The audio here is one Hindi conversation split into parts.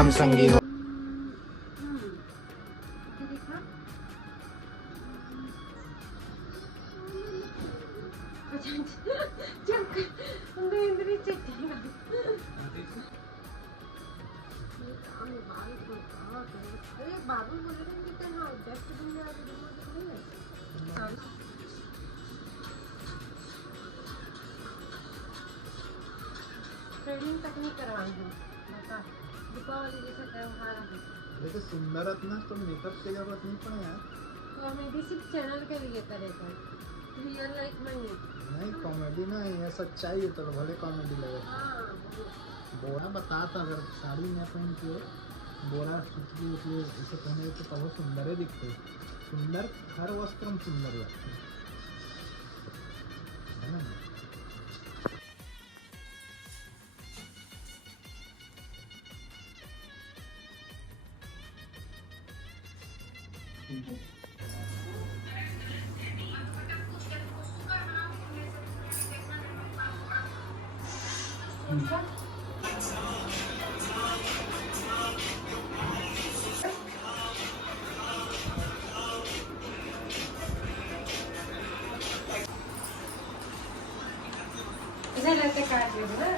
राम संगी हो। ट्रेनिंग तक नहीं करवाई हूँ, बता दीपावली जैसा त्योहार है। लेकिन सुंदर ना तो मेकअप की जरूरत नहीं पड़े यार। कॉमेडी सिर्फ चैनल के लिए करेगा, रियल लाइफ में नहीं कॉमेडी ना ये सच्चाई है तो भले कॉमेडी लगे। बोरा बता था अगर साड़ी न पहन के बोरा सुतली उतली इसे पहने तो बहुत सुंदर ही दिखते। सुंदर हर वस्त्र सुंदर लगते है ना। इधर रहते काट ले ना।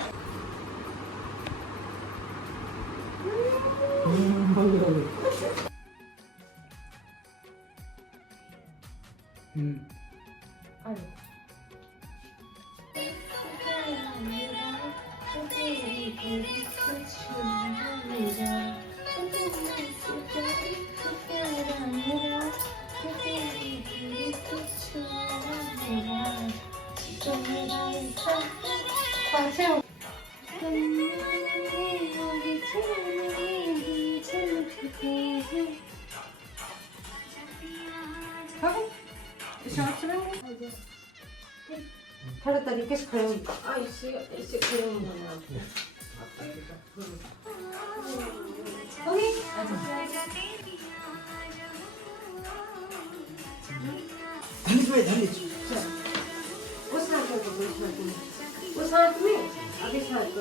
अरे थोड़ा तरीके से खड़े ऐसे ऐसे खड़े नहीं होना। उस हाथ में अभी हाथ को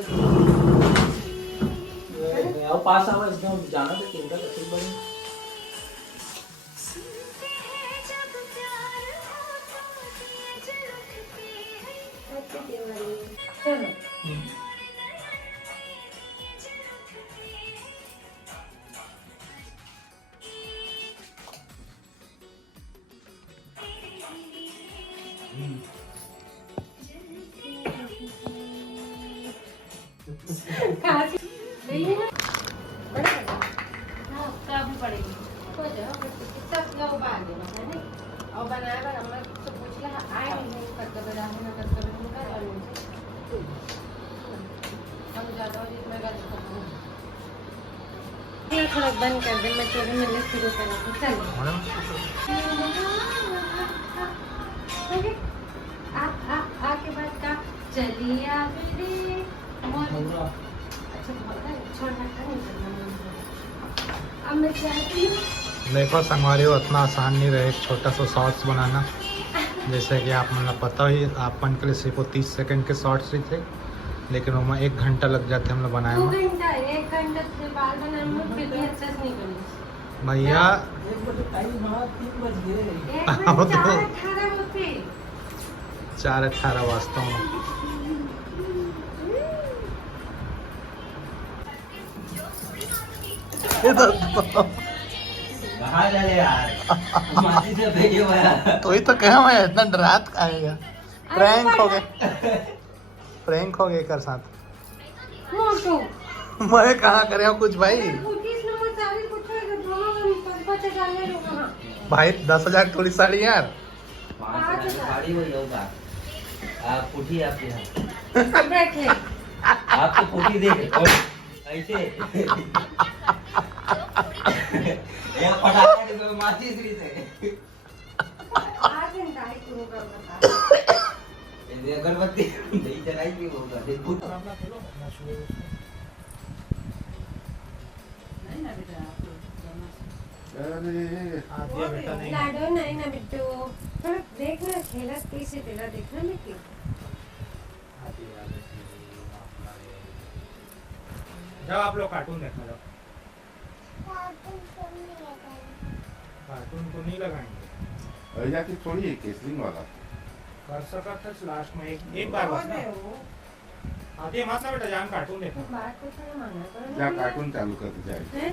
और पास आवा एकदम जाना तो केंद्र कैसे बने। चलो पड़ेगी हो जाओ सब लोग बाहर देना है नहीं और बनाए बार हम तो पूछ ले आए नहीं करके बजा है ना करके बजा और हम ज्यादा हो जितना गलत करूं ये थोड़ा बंद कर दे मैं तेरे मिलने शुरू करूं चल आ के बाद का चलिए मेरे अच्छा छोड़ हटा नहीं करना। अब मैं चाहती हूँ देखो संगवारी इतना आसान नहीं रहे एक छोटा सा शॉर्ट्स बनाना। जैसे कि आप मतलब पता ही आपन के लिए सिर्फ 30 सेकंड के शॉर्ट्स ही थे लेकिन वो 1 घंटा लग जाते हम लोग बनाए में। 1 घंटा से बाल बनाने में फिर भी अच्छा से नहीं बनी भैया 4:18 वास्तव में तो ही तो कहा मैं इतना डरात आएगा। प्रैंक हो गए कर साथ मैं कहाँ करे कुछ भाई। भाई 10,000 थोड़ी साड़ी यार। साड़ी वही होगा आप पुठी आपके यहाँ बैठे आप तो पुठी देख और ऐसे ये फटाफट तो माचिस भी थे आज इंटाई करूँगा बता ये अगरबत्ती नहीं जलाई क्यों होगा देखो नहीं ना बेटा बेटा नहीं लाडो नहीं ना बिट्टू थोड़ा देखना खेला कैसे तेरा देखना लेकिन जाओ आप लोग कार्टून देखना जाओ। कार्टून को नहीं लगाएंगे। ऐसा कि छोड़िए केसलिंग वाला कर सका था लास्ट में एक बार बस ना। आते मत ना बेटा जान कार्टून देखो। बात को थोड़ा माना करो जा कार्टून चालू कर दी जाए। हैं?